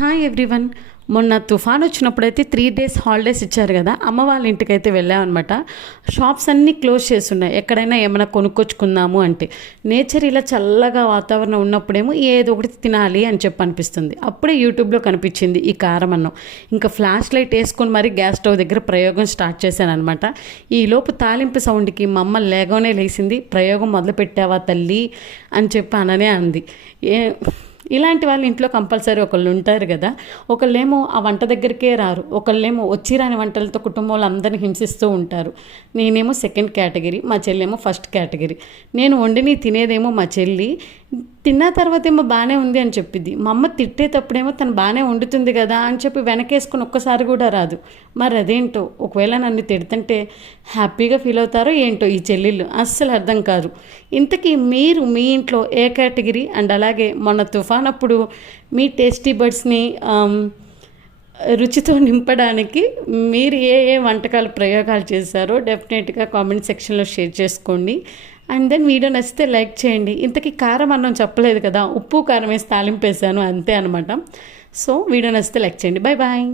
Hi everyone. మొన్న తుఫాన్ వచ్చినప్పుడైతే 3 days holidays ఇచ్చారు కదా, అమ్మ వాళ్ళ ఇంటికైతే వెళ్ళామన్నమాట. షాప్స్ అన్నీ క్లోజ్ చేస్తున్నాయి. ఎక్కడైనా ఏమైనా కొనుక్కొచ్చుకుందాము అంటే నేచర్ ఇలా చల్లగా వాతావరణం ఉన్నప్పుడేమో ఏదో ఒకటి తినాలి అని చెప్పి అనిపిస్తుంది. అప్పుడే యూట్యూబ్లో కనిపించింది ఈ కారం అన్నం. ఇంకా ఫ్లాష్ లైట్ వేసుకొని మరి గ్యాస్ స్టవ్ దగ్గర ప్రయోగం స్టార్ట్ చేశాను అనమాట. ఈలోపు తాలింపు సౌండ్కి మా అమ్మ లేగానే లేచింది. ప్రయోగం మొదలు పెట్టావా తల్లి అని చెప్పి అననే అంది. ఇలాంటి వాళ్ళు ఇంట్లో కంపల్సరీ ఒకళ్ళు ఉంటారు కదా. ఒకళ్ళేమో ఆ వంట దగ్గరికే రారు, ఒకళ్ళేమో వచ్చి రాని వంటలతో కుటుంబంలో అందరిని హింసిస్తూ ఉంటారు. నేనేమో సెకండ్ కేటగిరీ, మా చెల్లేమో ఫస్ట్ కేటగిరీ. నేను వండిని తినేదేమో మా చెల్లి, తిన్న తర్వాత ఏమో బాగానే ఉంది అని చెప్పిద్ది. మా అమ్మ తిట్టేటప్పుడేమో తను బాగానే వండుతుంది కదా అని చెప్పి వెనకేసుకుని ఒక్కసారి కూడా రాదు. మరి అదేంటో, ఒకవేళ నన్ను తిడుతుంటే హ్యాపీగా ఫీల్ అవుతారో ఏంటో ఈ చెల్లెళ్ళు, అస్సలు అర్థం కాదు. ఇంతకీ మీరు మీ ఇంట్లో ఏ కేటగిరీ? అండ్ అలాగే మొన్న తుఫాన్ అప్పుడు మీ టేస్టీ బర్డ్స్ని రుచితో నింపడానికి మీరు ఏ ఏ వంటకాలు ప్రయోగాలు చేశారో డెఫినెట్గా కామెంట్ సెక్షన్లో షేర్ చేసుకోండి. అండ్ దెన్ వీడియో నచ్చితే లైక్ చేయండి. ఇంతకీ కారం అన్నం చెప్పలేదు కదా, ఉప్పు కారం వేసి తాలింపు వేసాను అంతే అనమాట. సో వీడియో నచ్చితే లైక్ చేయండి. Bye bye.